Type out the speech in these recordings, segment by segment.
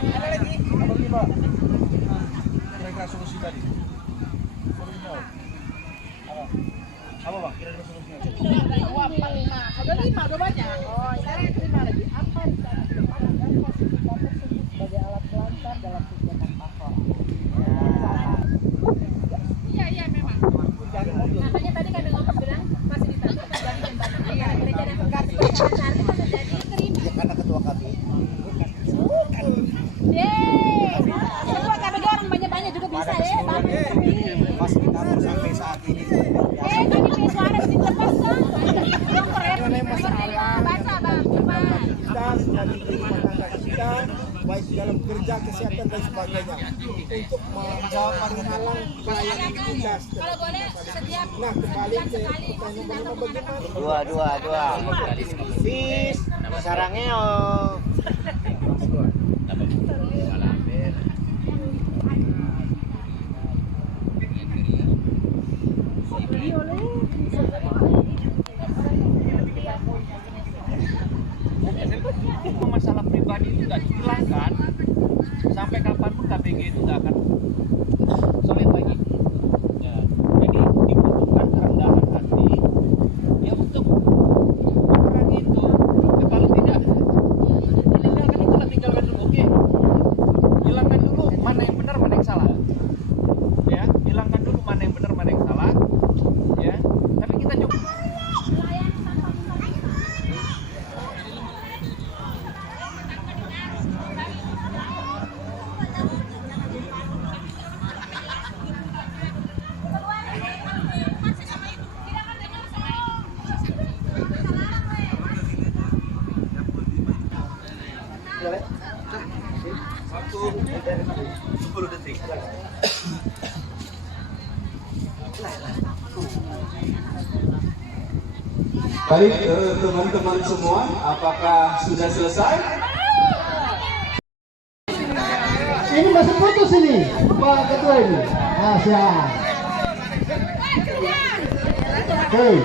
Ada lagi? Apa lagi, Pak? Kira-kira solusi tadi. Solusinya apa? Apa, Bang? Kira-kira solusinya. Ada 5, udah banyak. Oh, sekarang 5 lagi. Apa rencana ke depan agar fasilitator tersebut sebagai alat pelancar dalam kegiatan patrol? Iya, memang. Makanya tadi kan ngomong bilang fasilitator menjadi jembatan antara gereja dan pengganti. Nanti bisa jadi terima. Ya karena ketua kami. Ketua KPG orang banyak-banyak juga bisa ya. Fasilitator sampai saat ini. Kami punya suara di lepas kan. Yang keren. Baca bang, cepat. Kita sudah diterima tangga kita, baik dalam kerja, kesehatan dan sebagainya, untuk menjawab penghalang pelayanan kita. Kalau boleh setiap Nah, kembali ke pertanyaan bagaimana? Dua. Sis, sarangnya masalah pribadi itu nggak dihilangkan sampai kapanpun KPG itu nggak akan solid lagi ya. Jadi dibutuhkan kerendahan hati ya untuk memerangi itu ya, kalau tidak tinggalkan dulu. Oke, hilangkan dulu mana yang benar mana yang salah ya, hilangkan dulu mana yang benar mana yang salah ya, tapi kita coba. Baik, teman-teman semua, apakah sudah selesai? Ini masih putus ini, Pak Ketua ini. Nah, siap. Oke.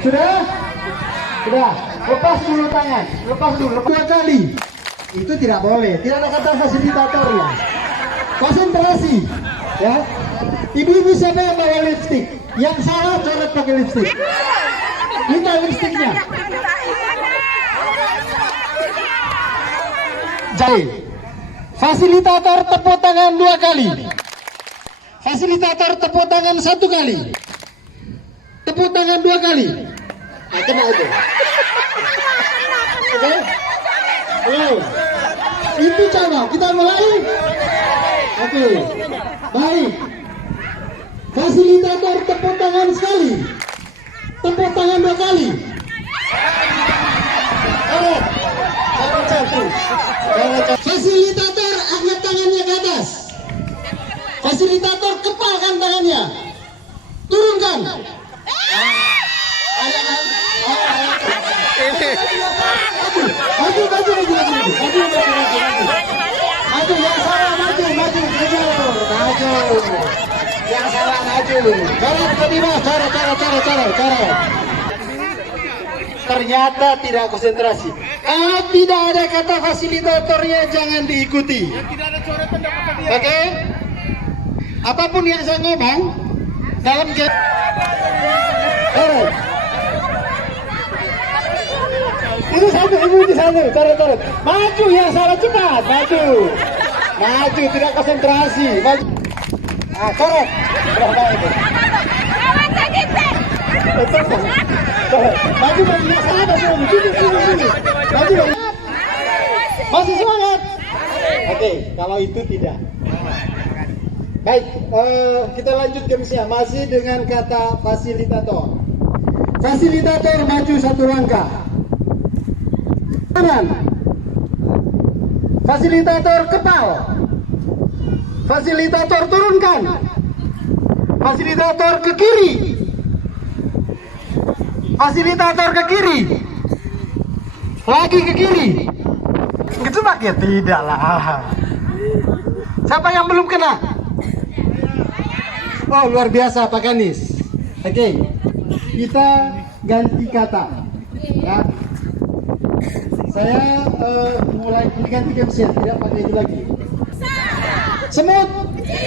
Sudah? Sudah. Lepas dulu tangan. Lepas dulu. 2 kali. Itu tidak boleh. Tidak ada kata fasilitator ya. Konsentrasi. Ya. Ibu-ibu siapa yang bawa lipstick? Yang salah coret pakai lipstick. Minta lipsticknya. Jadi, fasilitator tepuk tangan 2 kali. Fasilitator tepuk tangan 1 kali. Tepuk tangan 2 kali. Nah, kena itu. Oke? Oke. Itu cara. Kita mulai. Oke. Baik. Fasilitator tepuk tangan sekali. Tepuk tangan 2 kali. Fasilitator angkat tangannya ke atas. Fasilitator kepalkan tangannya. Turunkan. Maju. Maju, yang salah maju. Yang salah maju. Cara. Ternyata tidak konsentrasi. Kalau tidak ada kata fasilitatornya, jangan diikuti. Oke? Apapun yang saya ngomong dalam game. Ini satu, cara. Maju, yang salah cepat, maju, tidak konsentrasi, maju. Ah, coret. Berapa itu? Maju, yang salah, maju. Masih semangat. Oke, kalau itu tidak. Baik, kita lanjut gamesnya. Masih dengan kata fasilitator. Fasilitator maju 1 langkah. Kanan. Fasilitator kepal. Fasilitator turunkan. Fasilitator ke kiri. Fasilitator ke kiri. Lagi ke kiri. Kejebak ya? Tidak lah. Siapa yang belum kena? Oh, luar biasa Pak Kanis. Oke, kita ganti kata. Ya. Saya mulai ganti MC, tidak pakai itu lagi. Semut. Oke.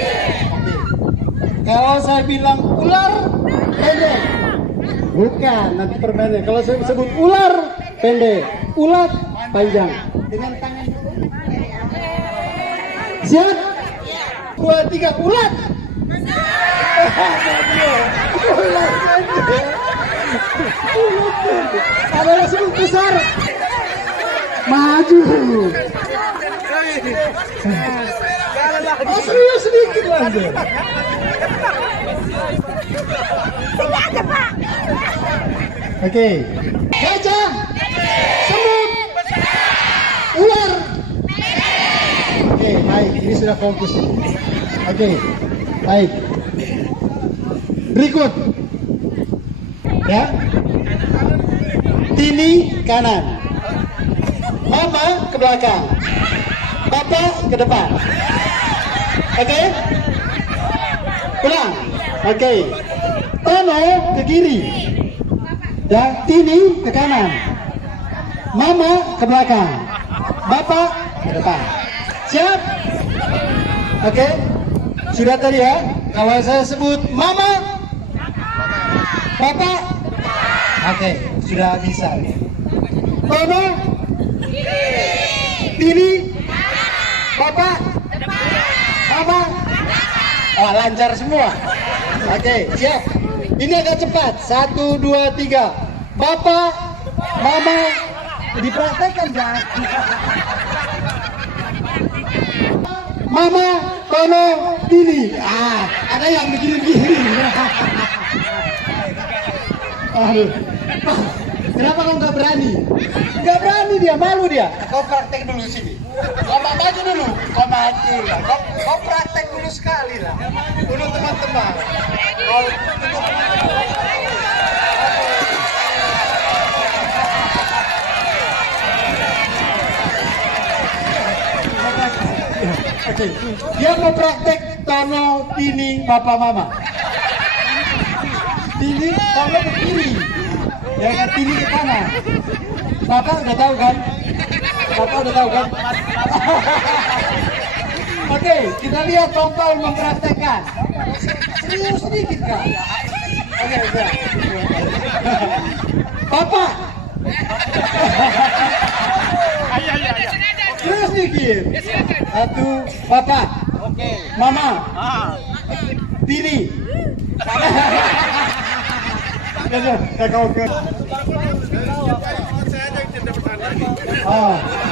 Kalau saya bilang ular pendek, bukan nanti permainnya. Kalau saya sebut ular pendek, ulat panjang. Dengan tangan. Siap? 2, 3, ulat. Ulat pendek. Adalah semut besar. Maju. Oh, serius sedikit lagi. Oke. Gajah. Semut. Ular. Oke, baik. Ini sudah fokus. Oke, baik. Berikut. Ya. Tini kanan. Mama ke belakang. Papa ke depan. Oke? Pulang. Oke. Tono ke kiri. Ya, Tini ke kanan. Mama ke belakang. Bapak ke depan. Siap? Oke? Sudah tadi ya? Kalau saya sebut Mama, Bapak, oke, sudah bisa. Tono, Tini, Bapak, Mama. Oh, lancar semua. Oke, siap. Ini agak cepat. 1, 2, 3. Bapak, Mama, dipraktekkan ya. Mama, Tono, Tini. Ada yang begini-begini. Aduh. Kenapa kau nggak berani? Nggak berani dia, malu dia. Kau praktek dulu sini. Kau maju dulu. Kau maju lah. Kau praktek dulu sekali lah. Dulu teman-teman. Oke. Dia mau praktek Tono, Tini, Bapak, Mama. Tini, Tono ke kiri. Ya kan, Tini ke kanan. Bapak udah tahu kan? Bapak udah tahu kan? Oke, kita lihat Tompal mempraktekkan. Serius sedikit kan? Oke, udah. Bapak. Terus sedikit. 1, Bapak. Mama. Tini.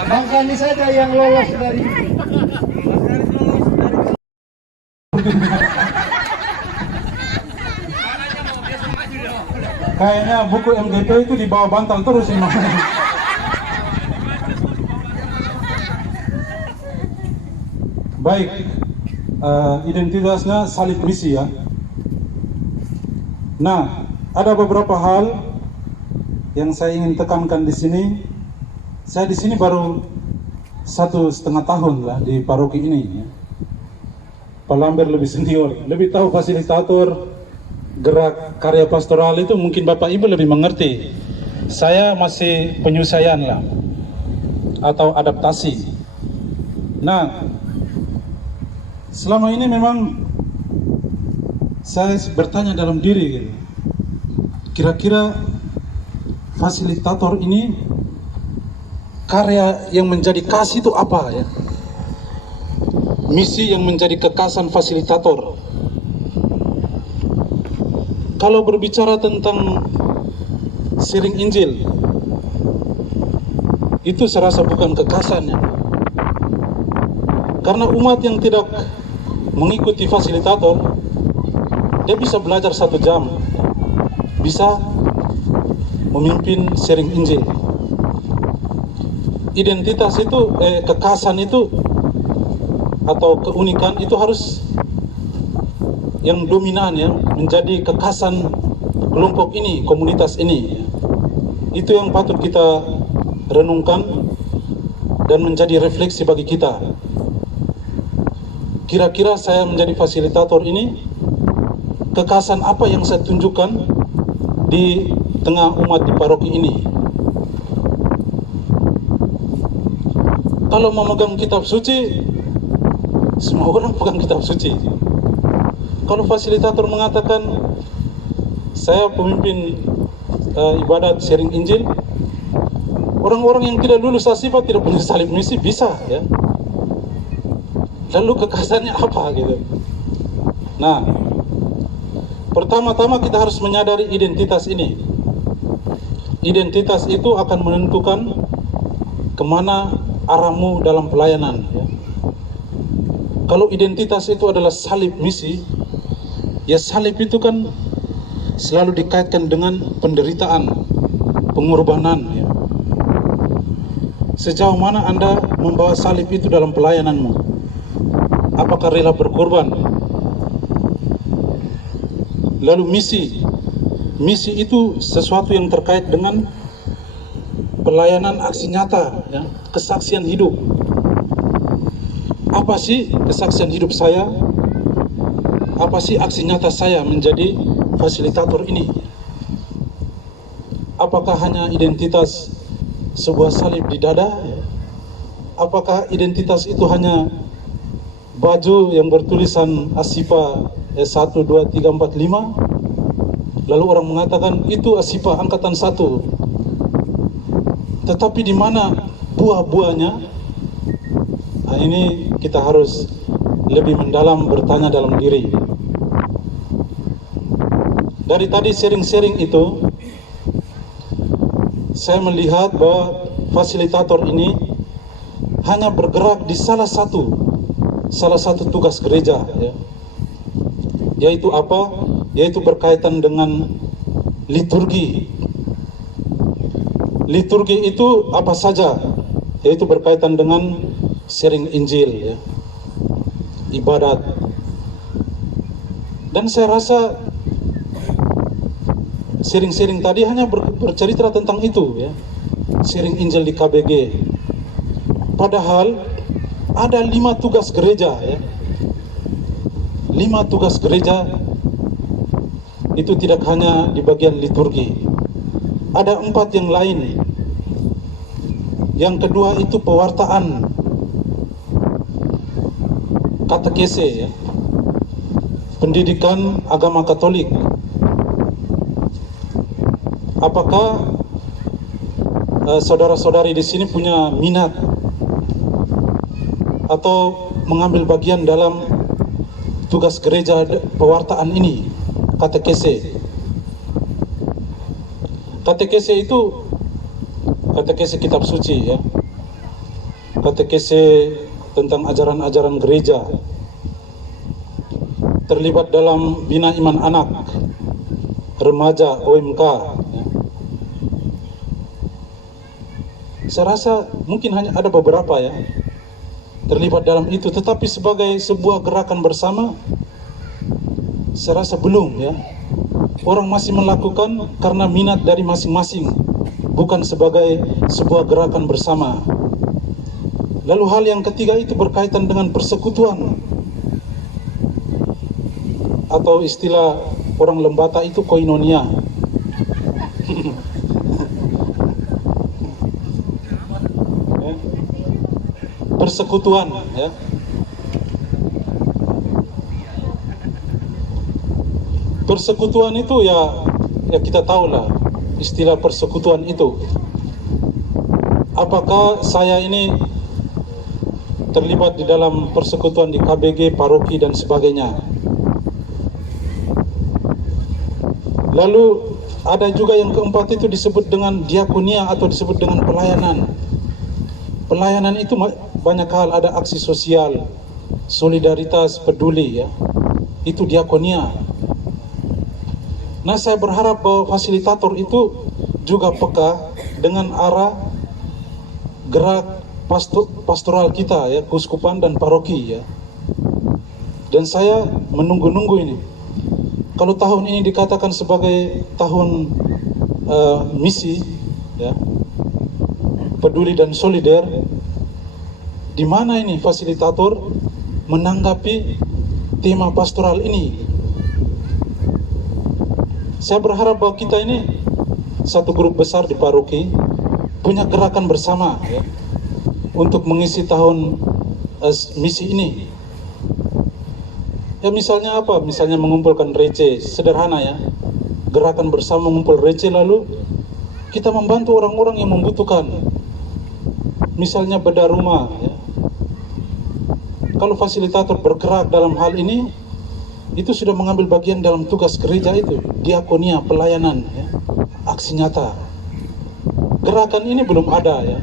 Bang Kandi saja yang lolos dari. Kayaknya buku MGP itu di bawah bantal terus ini. Baik, identitasnya salib misi ya. Nah, ada beberapa hal yang saya ingin tekankan di sini. Saya di sini baru 1,5 tahun lah di paroki ini. Ya. Pak Lambert lebih senior, lebih tahu fasilitator gerak karya pastoral itu, mungkin Bapak Ibu lebih mengerti. Saya masih penyusuan lah atau adaptasi. Nah, selama ini memang saya bertanya dalam diri, gitu. Kira-kira fasilitator ini karya yang menjadi kasih itu apa ya? Misi yang menjadi kekasan fasilitator. Kalau berbicara tentang sharing Injil, itu saya rasa bukan kekasannya. Karena umat yang tidak mengikuti fasilitator, dia bisa belajar 1 jam, bisa memimpin sharing Injil. Identitas itu, kekasan itu, atau keunikan itu harus yang dominan ya, menjadi kekasan kelompok ini, komunitas ini. Itu yang patut kita renungkan dan menjadi refleksi bagi kita. Kira-kira saya menjadi fasilitator ini, kekasan apa yang saya tunjukkan di tengah umat di paroki ini? Kalau memegang kitab suci, semua orang pegang kitab suci. Kalau fasilitator mengatakan saya pemimpin ibadat sharing Injil, orang-orang yang tidak lulus asifat tidak punya salib misi bisa ya. Lalu kekasannya apa gitu? Nah, pertama-tama kita harus menyadari identitas ini. Identitas itu akan menentukan kemana arahmu dalam pelayanan ya. Kalau identitas itu adalah salib misi, ya salib itu kan selalu dikaitkan dengan penderitaan, pengorbanan ya. Sejauh mana Anda membawa salib itu dalam pelayananmu? Apakah rela berkorban? Lalu misi itu sesuatu yang terkait dengan pelayanan aksi nyata ya, kesaksian hidup. Apa sih kesaksian hidup saya? Apa sih aksi nyata saya menjadi fasilitator ini? Apakah hanya identitas sebuah salib di dada? Apakah identitas itu hanya baju yang bertulisan Asipa 1, 2, 3, 4, 5? Lalu orang mengatakan itu Asipa angkatan 1. Tetapi di mana buah-buahnya? Nah, ini kita harus lebih mendalam bertanya dalam diri. Dari tadi sharing-sharing itu, saya melihat bahwa fasilitator ini hanya bergerak di salah satu tugas gereja ya. Yaitu apa? Yaitu berkaitan dengan liturgi. Liturgi itu apa saja? Yaitu berkaitan dengan sharing Injil ya, ibadat. Dan saya rasa sharing-sharing tadi hanya bercerita tentang itu ya, sharing Injil di KBG. Padahal ada 5 tugas gereja ya. 5 tugas gereja itu tidak hanya di bagian liturgi. Ada 4 yang lain. Yang kedua itu pewartaan, katekese ya, pendidikan agama Katolik. Apakah saudara-saudari di sini punya minat atau mengambil bagian dalam tugas gereja pewartaan ini, katekese? Katekese itu katekese kitab suci ya, katekese tentang ajaran-ajaran gereja, terlibat dalam bina iman anak, remaja, OMK ya. Saya rasa mungkin hanya ada beberapa ya terlibat dalam itu, tetapi sebagai sebuah gerakan bersama, saya rasa belum ya. Orang masih melakukan karena minat dari masing-masing, bukan sebagai sebuah gerakan bersama. Lalu hal yang ketiga itu berkaitan dengan persekutuan, atau istilah orang Lembata itu koinonia. Persekutuan ya. Persekutuan itu ya kita tahulah istilah persekutuan itu. Apakah saya ini terlibat di dalam persekutuan di KBG, paroki dan sebagainya? Lalu ada juga yang keempat itu disebut dengan diakonia atau disebut dengan pelayanan. Pelayanan itu banyak hal, ada aksi sosial, solidaritas, peduli ya. Itu diakonia. Nah, saya berharap bahwa fasilitator itu juga peka dengan arah gerak pastoral kita ya, keuskupan dan paroki ya. Dan saya menunggu-nunggu ini. Kalau tahun ini dikatakan sebagai tahun misi ya, peduli dan solider, di mana ini fasilitator menanggapi tema pastoral ini? Saya berharap bahwa kita ini satu grup besar di paroki punya gerakan bersama ya, untuk mengisi tahun misi ini. Ya misalnya apa? Misalnya mengumpulkan receh, sederhana ya. Gerakan bersama mengumpul receh, lalu kita membantu orang-orang yang membutuhkan. Misalnya bedah rumah ya. Kalau fasilitator bergerak dalam hal ini, itu sudah mengambil bagian dalam tugas gereja itu, diakonia, pelayanan ya. Aksi nyata. Gerakan ini belum ada ya.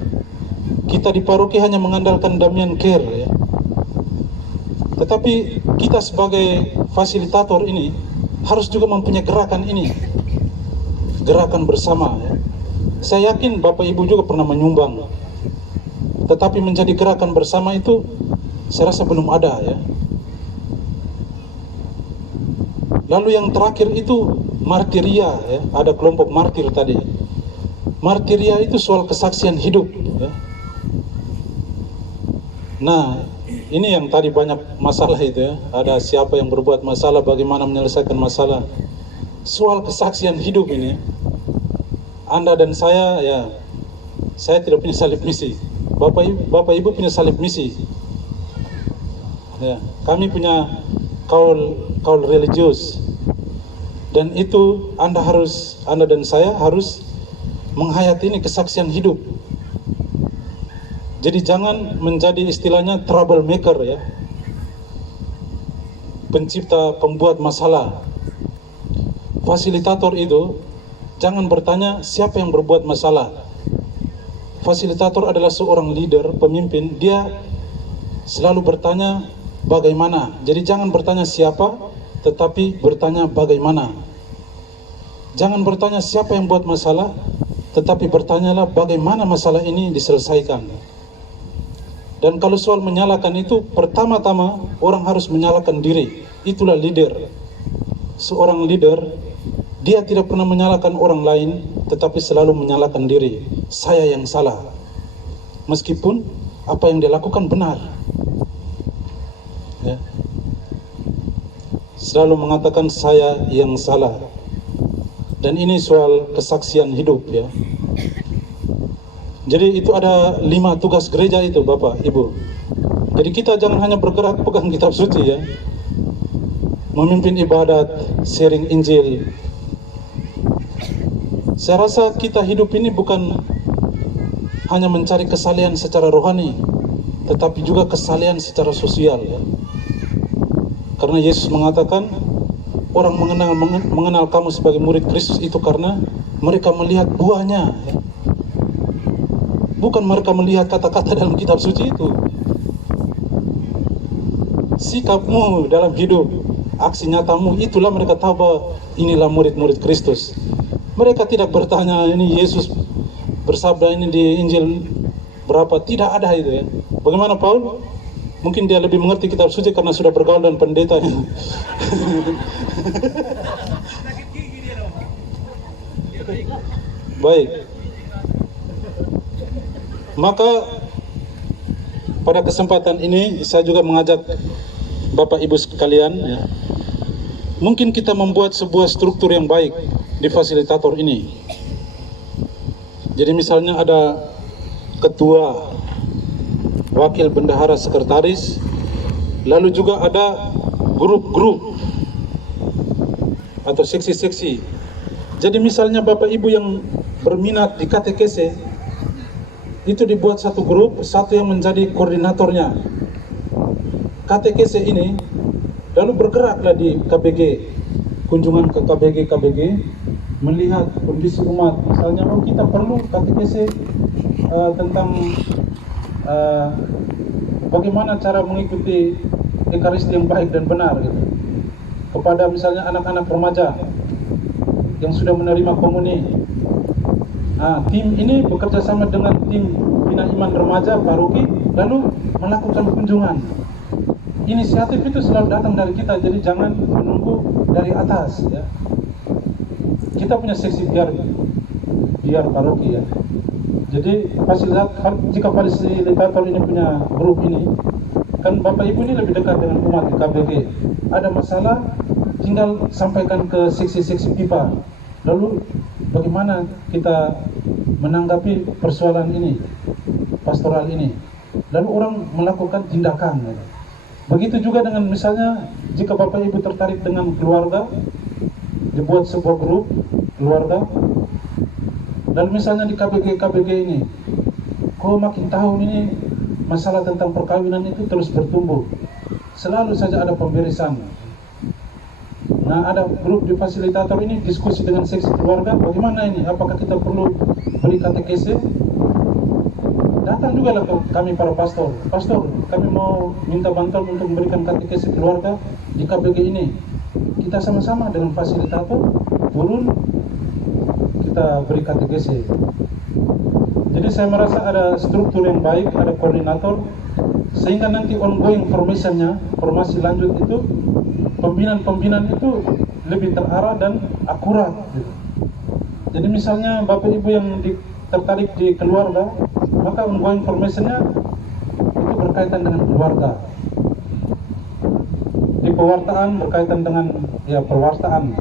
Kita di paroki hanya mengandalkan Damian Care ya. Tetapi kita sebagai fasilitator ini harus juga mempunyai gerakan ini, gerakan bersama ya. Saya yakin Bapak Ibu juga pernah menyumbang, tetapi menjadi gerakan bersama itu saya rasa belum ada ya. Lalu yang terakhir itu martiria ya. Ada kelompok martir tadi. Martiria itu soal kesaksian hidup ya. Nah, ini yang tadi banyak masalah itu ya. Ada siapa yang berbuat masalah, bagaimana menyelesaikan masalah. Soal kesaksian hidup ini, Anda dan saya ya, saya tidak punya salib misi. Bapak Ibu punya salib misi. Ya, kami punya kaul religius. Dan itu Anda dan saya harus menghayati ini kesaksian hidup. Jadi jangan menjadi istilahnya troublemaker ya, pencipta, pembuat masalah. Fasilitator itu jangan bertanya siapa yang berbuat masalah. Fasilitator adalah seorang leader, pemimpin. Dia selalu bertanya bagaimana. Jadi jangan bertanya siapa, tetapi bertanya bagaimana. Jangan bertanya siapa yang buat masalah, tetapi bertanyalah bagaimana masalah ini diselesaikan. Dan kalau soal menyalahkan itu, pertama-tama orang harus menyalahkan diri. Itulah leader. Seorang leader, dia tidak pernah menyalahkan orang lain, tetapi selalu menyalahkan diri. Saya yang salah. Meskipun apa yang dia lakukan benar. Ya. Selalu mengatakan saya yang salah. Dan ini soal kesaksian hidup ya. Jadi itu ada 5 tugas gereja itu Bapak, Ibu. Jadi kita jangan hanya bergerak pegang kitab suci ya. Memimpin ibadat, sharing Injil. Saya rasa kita hidup ini bukan hanya mencari kesalehan secara rohani, tetapi juga kesalehan secara sosial ya. Karena Yesus mengatakan orang mengenal kamu sebagai murid Kristus itu karena mereka melihat buahnya ya. Bukan mereka melihat kata-kata dalam kitab suci itu. Sikapmu dalam hidup, aksi nyatamu, itulah mereka tahu bahwa inilah murid-murid Kristus. Mereka tidak bertanya ini Yesus bersabda ini di Injil berapa, tidak ada itu ya. Bagaimana Paul? Mungkin dia lebih mengerti kitab suci karena sudah bergaul dengan pendeta. Baik. Maka pada kesempatan ini saya juga mengajak Bapak Ibu sekalian ya, mungkin kita membuat sebuah struktur yang baik di fasilitator ini. Jadi misalnya ada ketua, wakil bendahara, sekretaris, lalu juga ada grup-grup atau seksi-seksi. Jadi misalnya Bapak Ibu yang berminat di katekese, itu dibuat satu grup, satu yang menjadi koordinatornya katekese ini, lalu bergeraklah di KBG, kunjungan ke KBG, melihat kondisi umat. Misalnya kita perlu katekese tentang bagaimana cara mengikuti Ekaristi yang baik dan benar gitu. Kepada misalnya anak-anak remaja yang sudah menerima komuni. Nah, tim ini bekerja sama dengan tim Bina Iman Remaja Paroki, lalu melakukan kunjungan. Inisiatif itu selalu datang dari kita, jadi jangan menunggu dari atas ya. Kita punya seksi biar paroki ya. Jadi jika fasilitator ini punya grup ini, kan Bapak Ibu ini lebih dekat dengan umat di KBG. Ada masalah, tinggal sampaikan ke seksi-seksi pipa. Lalu bagaimana kita menanggapi persoalan ini, pastoral ini. lalu orang melakukan tindakan. Ya. Begitu juga dengan misalnya jika Bapak Ibu tertarik dengan keluarga, dibuat sebuah grup keluarga, dan misalnya di KBG ini, kok makin tahun ini masalah tentang perkawinan itu terus bertumbuh, selalu saja ada pemberisan. Nah, ada grup di fasilitator ini diskusi dengan seksi keluarga, bagaimana ini, apakah kita perlu beri katekese? Datang juga lah ke kami para pastor, kami mau minta bantuan untuk memberikan katekese keluarga di KBG ini. Kita sama-sama dengan fasilitator turun, kita beri katekese. Jadi saya merasa ada struktur yang baik, ada koordinator, sehingga nanti ongoing formationnya, formasi lanjut itu, pembinaan itu lebih terarah dan akurat. Gitu. Jadi misalnya Bapak Ibu yang tertarik di keluarga, maka ongoing formationnya itu berkaitan dengan keluarga. Di pewartaan berkaitan dengan perwartaan.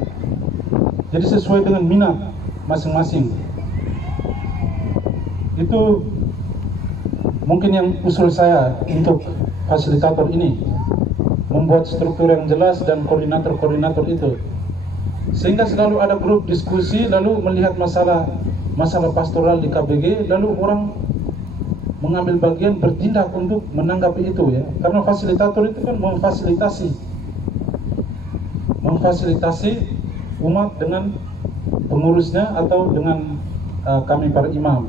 Jadi sesuai dengan minat masing-masing. Itu mungkin yang usul saya untuk fasilitator ini, membuat struktur yang jelas dan koordinator-koordinator itu, sehingga selalu ada grup diskusi, lalu melihat masalah pastoral di KBG, lalu orang mengambil bagian bertindak untuk menanggapi itu ya. Karena fasilitator itu kan memfasilitasi umat dengan pengurusnya atau dengan kami para imam.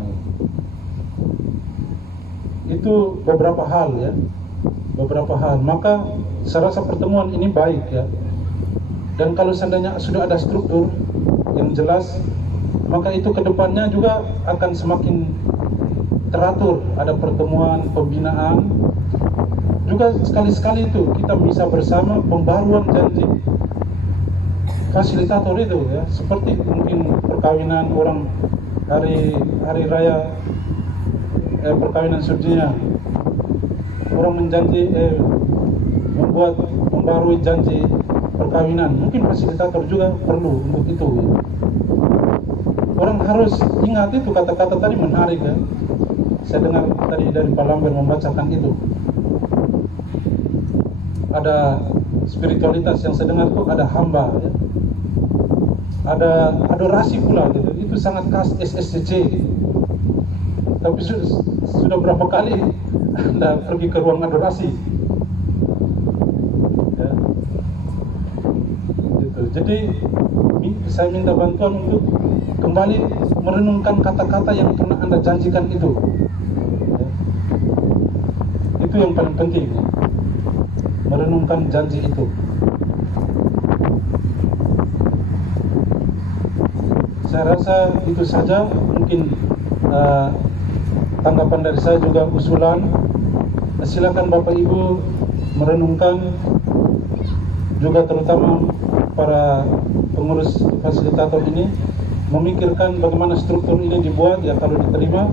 Itu beberapa hal ya, maka saya rasa pertemuan ini baik ya. Dan kalau seandainya sudah ada struktur yang jelas, maka itu kedepannya juga akan semakin teratur. Ada pertemuan pembinaan juga, sekali-sekali itu kita bisa bersama pembaruan janji fasilitator itu ya, seperti mungkin perkawinan orang, hari raya perkawinan sucinya, orang menjanji membuat membarui janji perkawinan, mungkin fasilitator juga perlu untuk itu ya. Orang harus ingat itu, kata-kata tadi menarik ya, saya dengar tadi dari Pak Lambert membacakan itu, ada spiritualitas yang saya dengar tuh, ada hamba ya, ada adorasi pula gitu. Itu sangat khas SSCC gitu. Tapi sudah berapa kali Anda pergi ke ruang adorasi ya. Gitu. Jadi saya minta bantuan untuk kembali merenungkan kata-kata yang pernah Anda janjikan itu ya. Itu yang paling penting ya. Merenungkan janji itu. Saya rasa itu saja, mungkin tanggapan dari saya juga usulan. Silakan Bapak Ibu merenungkan, juga terutama para pengurus fasilitator ini memikirkan bagaimana struktur ini dibuat ya, kalau diterima,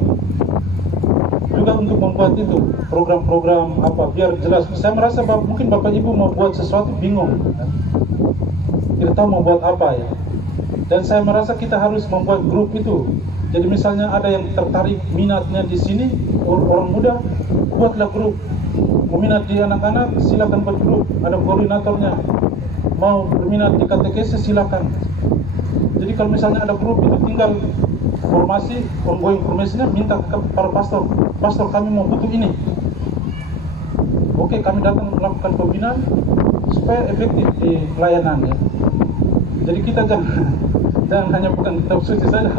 juga untuk membuat itu program-program apa biar jelas. Saya merasa mungkin Bapak Ibu mau buat sesuatu bingung kan? Tidak tahu mau buat apa ya. Dan saya merasa kita harus membuat grup itu. Jadi misalnya ada yang tertarik minatnya di sini, orang muda, buatlah grup. Minat di anak-anak, silakan buat grup, ada koordinatornya. Mau berminat di katekese, silakan. Jadi kalau misalnya ada grup itu, tinggal formasi, ongoing formasinya, minta ke para pastor, pastor kami mau butuh ini. Oke, kami datang melakukan pembinaan supaya efektif di pelayanan ya. Jadi kita jangan hanya bukan kitab suci saja.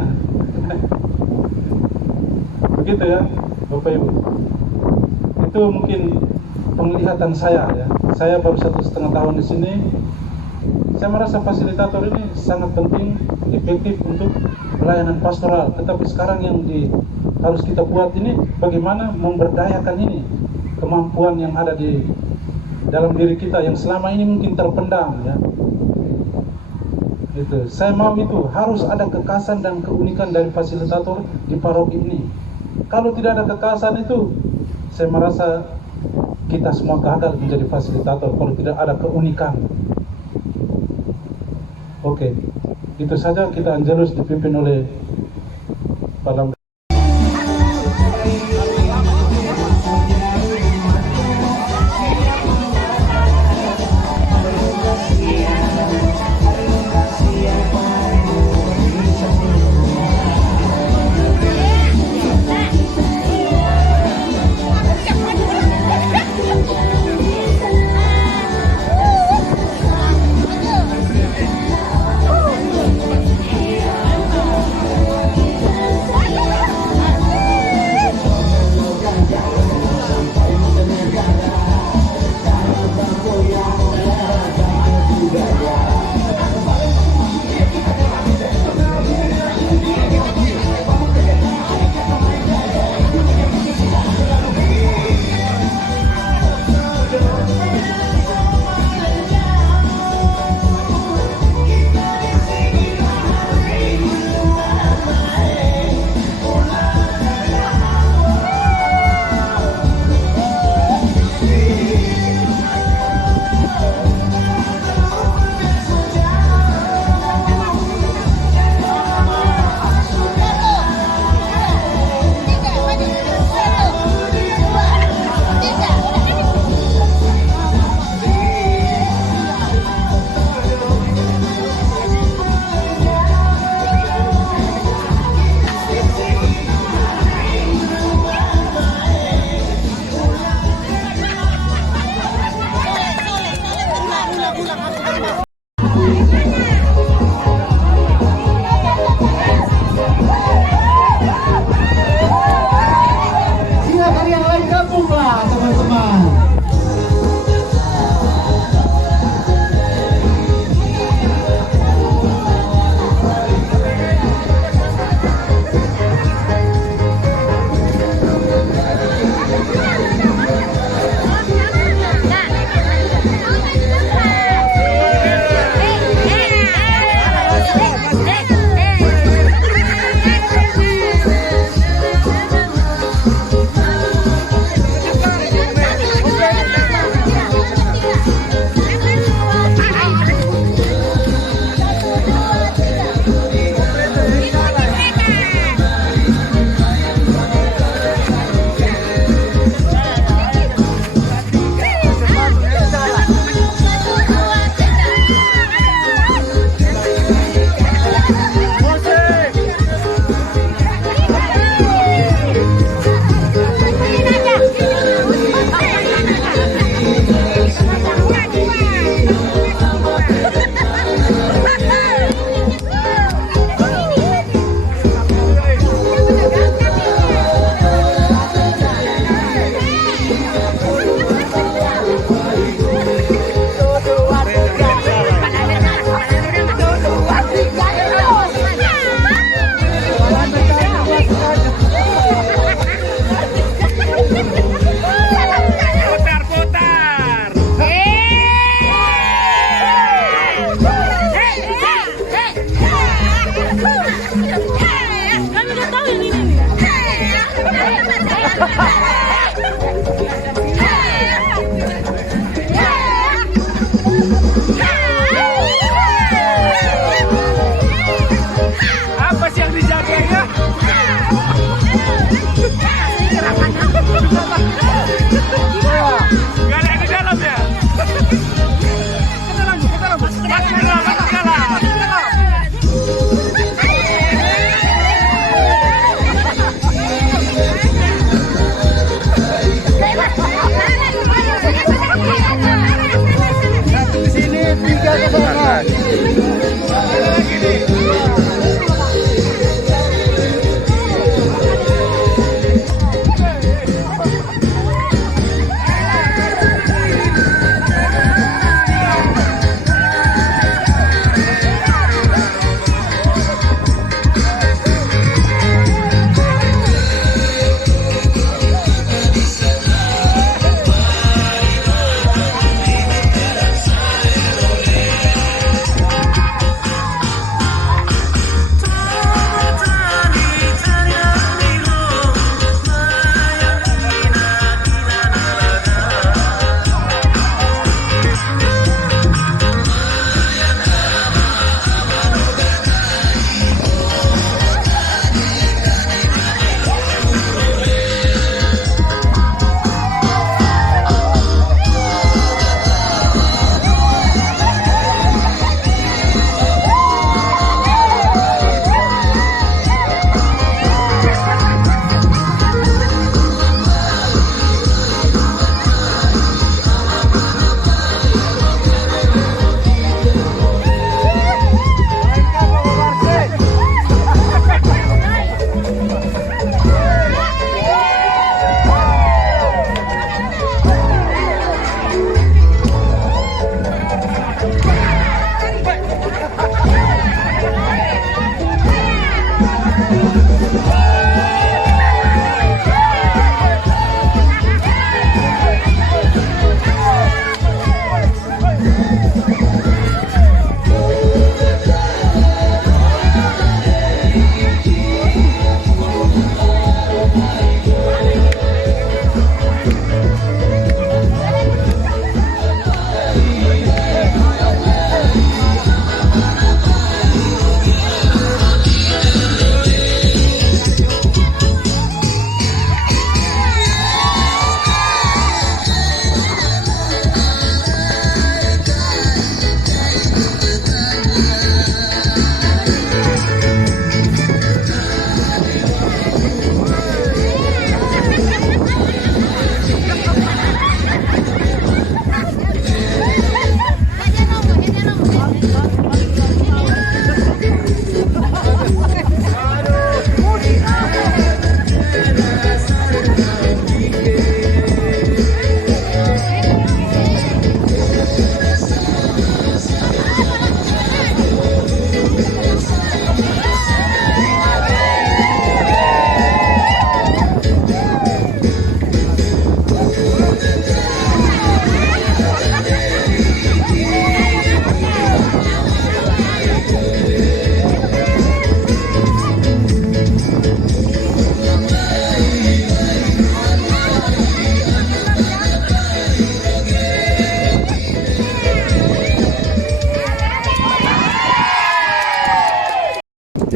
Begitu ya Bapak Ibu. Itu mungkin penglihatan saya ya. Saya baru 1,5 tahun di sini. Saya merasa fasilitator ini sangat penting, efektif untuk pelayanan pastoral. Tetapi sekarang yang harus kita buat ini, bagaimana memberdayakan ini, kemampuan yang ada di dalam diri kita yang selama ini mungkin terpendam ya. Gitu. Saya mau itu harus ada kekhasan dan keunikan dari fasilitator di paroki ini. Kalau tidak ada kekhasan itu, saya merasa kita semua gagal menjadi fasilitator kalau tidak ada keunikan. Oke, itu saja. Kita Angelus dipimpin oleh Pak Lambert.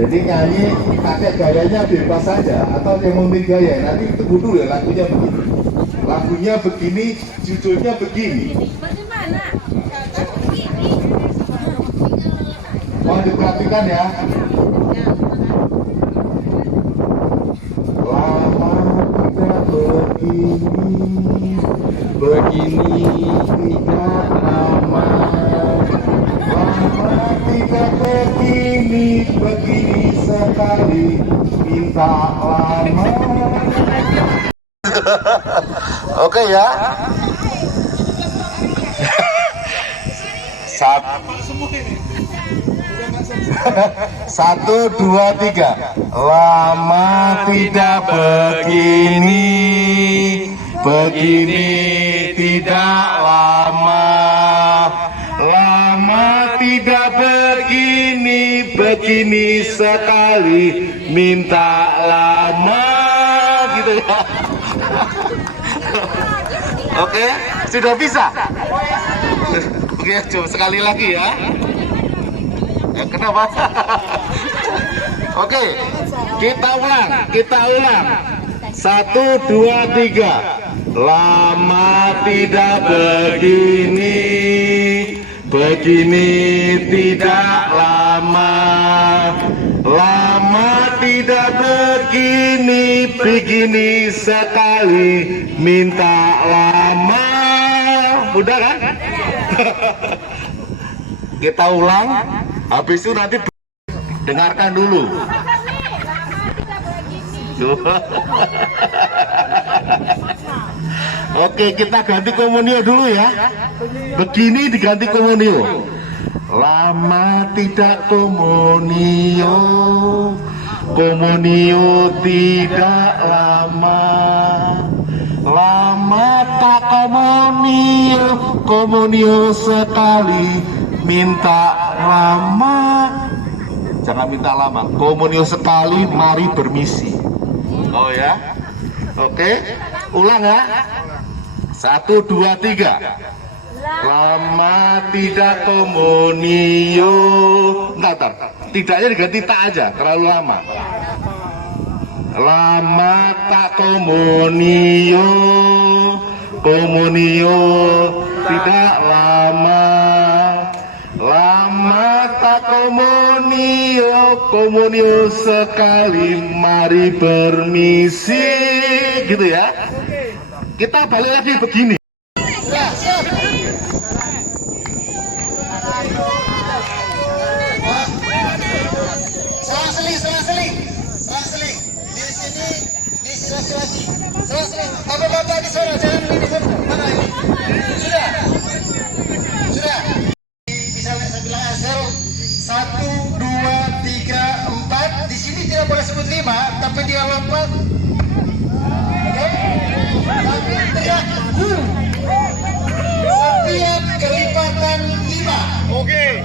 Jadi nyanyi pakai gayanya bebas saja, atau yang memilih gaya. Nanti tunggu dulu ya, lagunya begini. Lagunya begini, judulnya begini. Bagaimana? Mohon diperhatikan ya. Lama tidak begini, begini tidak lama. Lama tidak begini, begini sekali, minta lama. Oke ya. Satu, dua, tiga. Lama tidak begini, begini tidak lama. Lama tidak begini, begini sekali, minta lama, gitu ya. Oke, sudah bisa. Oke, coba sekali lagi ya. Kenapa? Oke, kita ulang. 1, 2, 3. Lama tidak begini, begini tidak lama. Lama tidak begini, begini sekali, minta lama. Udah kan? Kita ulang. Habis itu nanti dengarkan dulu. Oke, kita ganti komunio dulu ya. Begini diganti komunio. Lama tidak komunio, komunio tidak lama. Lama tak komunio, komunio sekali, minta lama. Jangan minta lama. Komunio sekali, mari bermisi. Oh ya. Oke. Ulang ya. 1, 2, 3. Lama tidak komunio. Entar. Tidaknya diganti tak aja, terlalu lama. Lama tak komunio, komunio tidak lama. Lama tak komunio, komunio sekali, mari permisi, gitu ya. Kita balik lagi begini. Selang-seling. Di sini, di sini laki-laki. Selang-seling. Bapak-bapak di sana, jangan di sana. Mana ini? Sudah. Misalnya saya bilang 0, 1, 2, 3, 4. Di sini tidak boleh sebut 5, tapi dia lompat. Oke? Tapi teriak setiap kelipatan 5. Oke.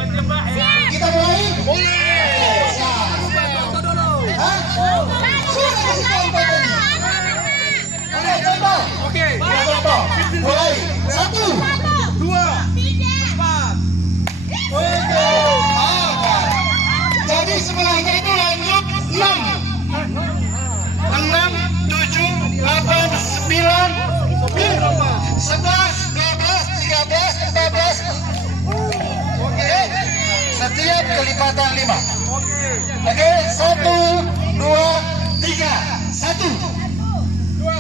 Kita mulai? Mulai. Hah? Sudah kasih contoh tadi. Oke, contoh. Oke. Contoh. Mulai. 1, 2, 4. Oke. Jadi sebelahnya itu lanjut 6. 6, 7, 8, 9, 11, 12, 13, 14. Oke. Setiap kelipatan 5. Oke, 1, 2, 3. 1, 2, 3.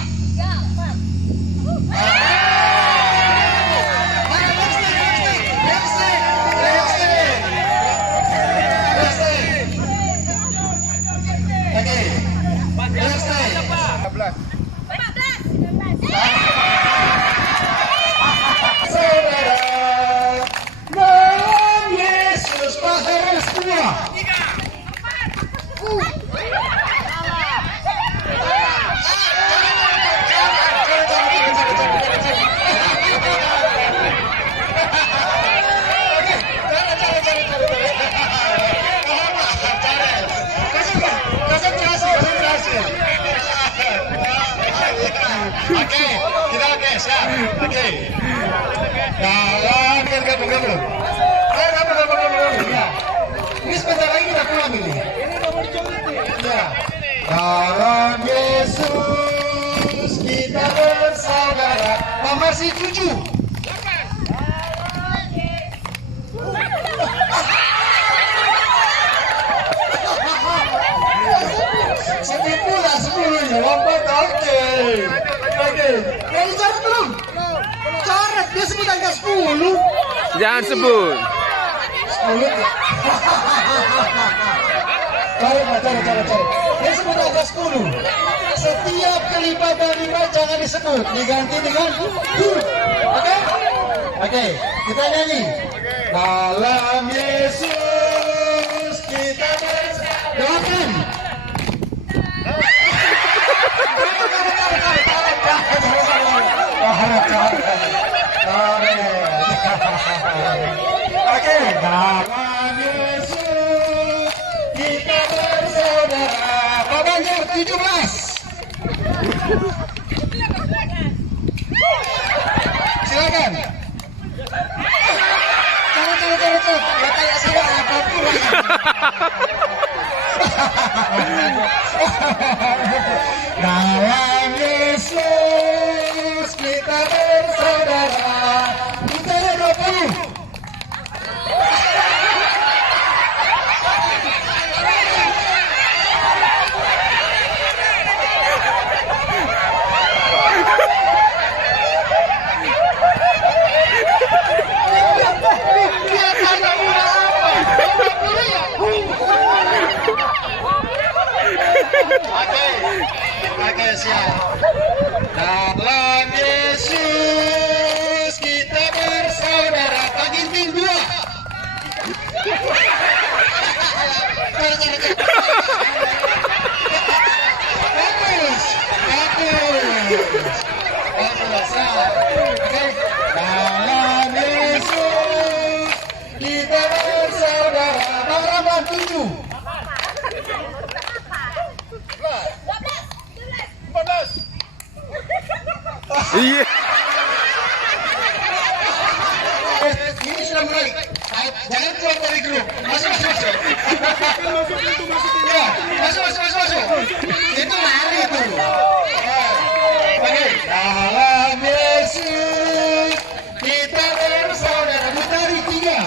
Saudara, dalam Yesus Pasaran semua. Oke, kita oke, siap. Oke. Nah, gabung. Ya. Ini sebentar lagi kita pulang ini. Dalam Yesus kita bersaudara. Nomor 7. Sedih pula 10-nya lompat. Oke. Yang dicoret belum? Coret, dia sebut angka 10. Jangan sebut. 10. Cari. Dia sebut angka 10. Setiap kelipatan 5 jangan disebut, diganti dengan 7. Oke, kita nyanyi. Dalam Yesus kita doakan. Oke, dalam Yesus kita bersaudara. Pak Banjar 17. Silakan. Cara. Ya kayak saya apapun. Dalam Yesus kita bersaudara. Utara 20. Oke, siap. Dalam Yesus kita bersaudara. Paginting 2. Bagus. Siap. Oke. Dalam Yesus kita bersaudara. Nomor 7. Iya. Ini sudah mulai. Jangan keluar dari grup. Masuk. Ya, masuk. Itu lari itu. Oke. Dalam Yesus kita bersaudara. Putari 3.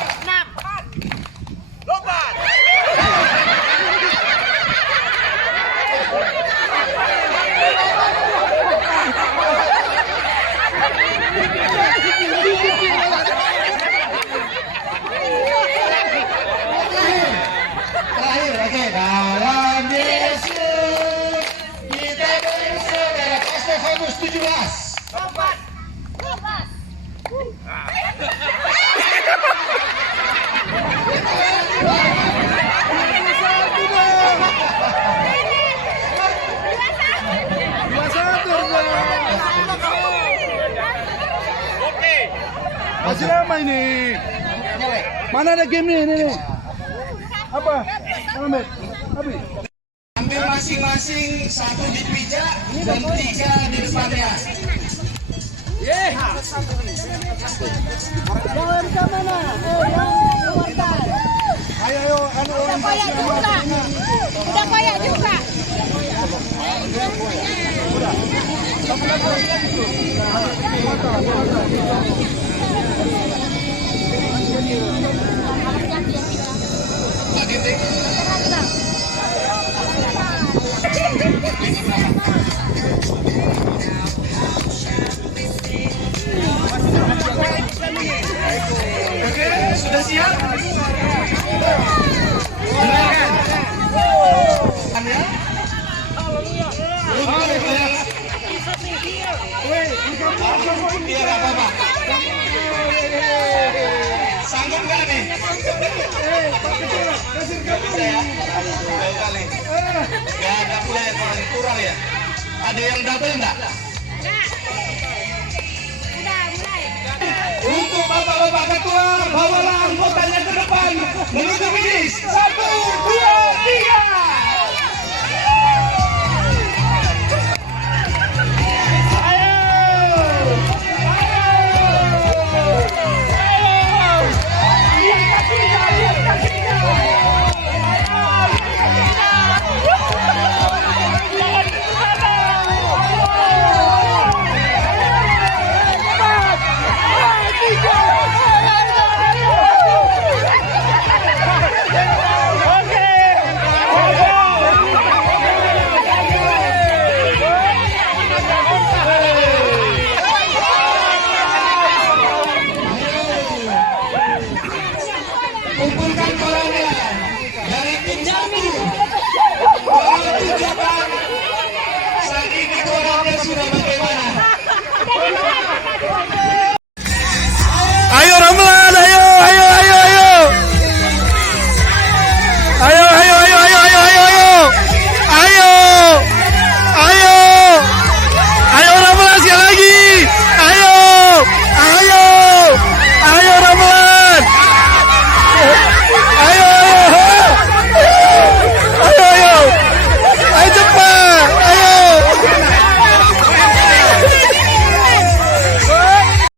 Terakhir, oke. Dalam Yesus kita bersaudara. Stefanus 17. Masih lama ini. Mana ada game ini? Apa? Ambil. Ambil masing-masing 1 di pijak dan 3 di depannya. Jangan ke mana? Yang keluarkan. Ayo, Udah koyak juga. Oke, sudah siap? Silakan. Ya. Biar apa, Pak? Sanggup nggak nih? Bisa ya? Kali. Nggak ada pula yang kurang ya? Ada yang double nggak? Untuk bapak-bapak ketua, bawalah anggotanya ke depan menuju finish. 1, 2.